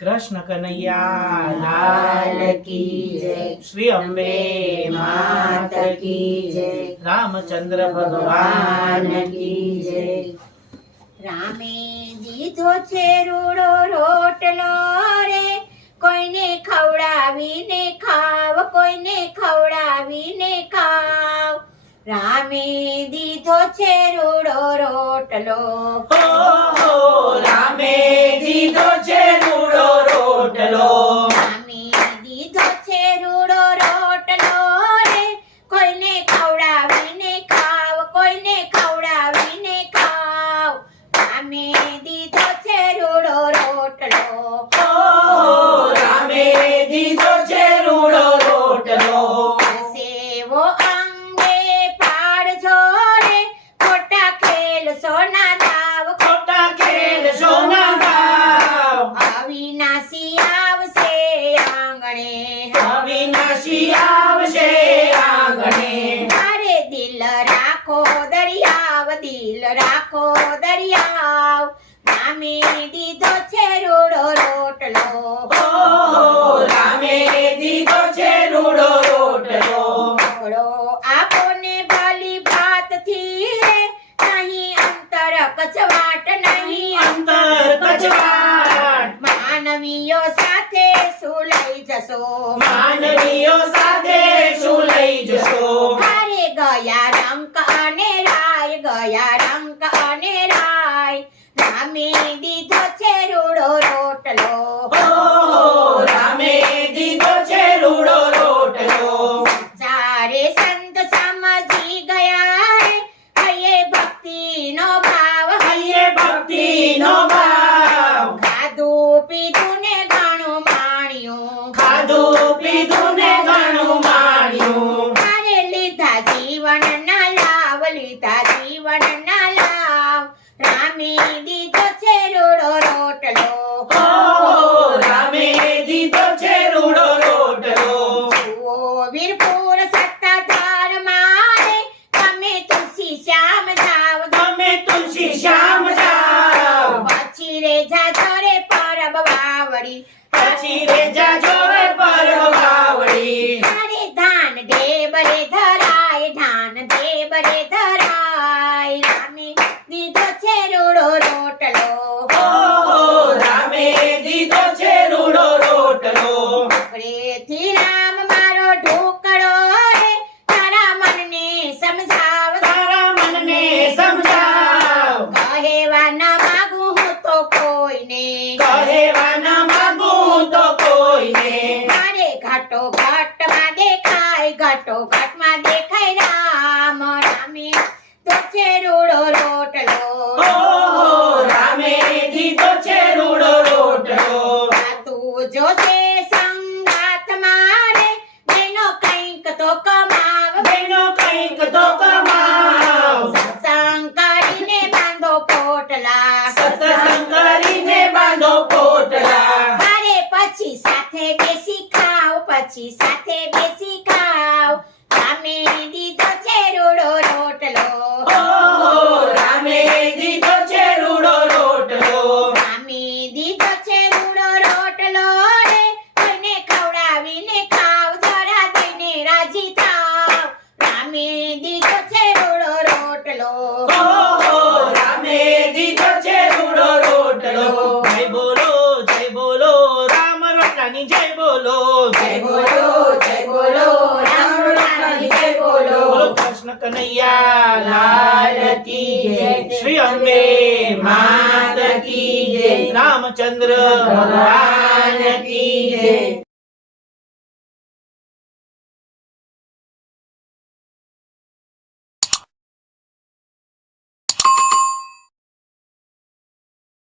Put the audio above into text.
કૃષ્ણ કનૈયા લાલ કી જય. શ્રી અંબે માત કી જય. રામચંદ્ર ભગવાન કી જય. રામે દીધો છે રૂડો રોટલો રે. કોઈને ખવડાવીને ખાવ કોઈને ખવડાવીને ખાવ. રામે દીધો છે રૂડો રોટલો હો હો રામે દીધો છે રૂડો રોટલો રામે દીધો છે રૂડો રોટલો રે કોઈને ખવડાવીને ખાવ કોઈને ખવડાવીને ખાવ રામે દીધો છે રૂડો રોટલો હો હો રામે દીધો છે રૂડો રોટલો સેવો અંગે પાડજો રે ખોટા ખેલ સોના દાવ ખોટા ખેલ સોના ગાવ અવિનાશી આવશે આંગણે અવિનાશી આવશે આંગણે મારે દિલ રાખો દરિયાવ દિલ રાખો દરિયાવ નામે દીધો છે કચવાટ નહીં અંતર કચવાટ માનવીઓ સાથે સુલાઈ જશો? માનવીઓ સાથે શું લઈ જશો? હારે ગયા રંક અને રાય ગયા રંક અને રાય. નામે દીધો છે રૂડો રોટલો હો હો રામે દીધો છે રૂડો રોટલો ચારે સંત સમજી ગયા રે હૈયે ભક્તિનો ભાવ હૈયે ભક્તિનો ભાવ ખાધું પીધું ને ઘણું માણ્યું. ખાધું પીધું ને ઘણું માણ્યું. મારે લીધા જીવન ના લાવ લીધા જીવન ના લાવ રામી દીધો છે રૂડો રોટલો. હો હો દીધો છે રૂડો રોટલો. જુઓ વીરપુર સત્તાધાર મારે તમે તુલસી શ્યામ જાવ. તમે તુલસી શ્યામ જાવ. પછી રે જાજો રે પછી રે જાજો રે પરબ અરે ધાન ઢેબરે ધરાય ધાન ઢેબરે ધરાય. રામે દીધો છે રૂડો રોટલો. હો રામે દીધો છે ઘાટો ઘાટમાં દેખાય રામ રામે તો છે રૂડો રોટલો રામે દીધો છે રૂડો રોટલો. તું જોશે સંગાત મારે બેનો કંઈક તો કમાવ. બેનો કંઈક તો કમાવ. સત્સંગ કરીને બાંધો પોટલા. સત્સંગ કરીને બાંધો પોટલા. મારે પછી સાથે બેસી ખાવ પછી સાથે બેસી ખાવ રામે દીધો છે રૂડો રોટલો હો હો રામે દીધો છે રૂડો રોટલો રામે દીધો છે રૂડો રોટલો રે કોઈને ખવડાવીને ખાવ જરા દઈને રાજી થાવ રામે દીધો છે રૂડો રોટલો હો હો રામે દીધો છે રૂડો રોટલો જય બોલો કૃષ્ણ કનૈયા, લાલ કી જય. શ્રી અંબે માત કી જય. રામચંદ્ર ભગવાન કી જય.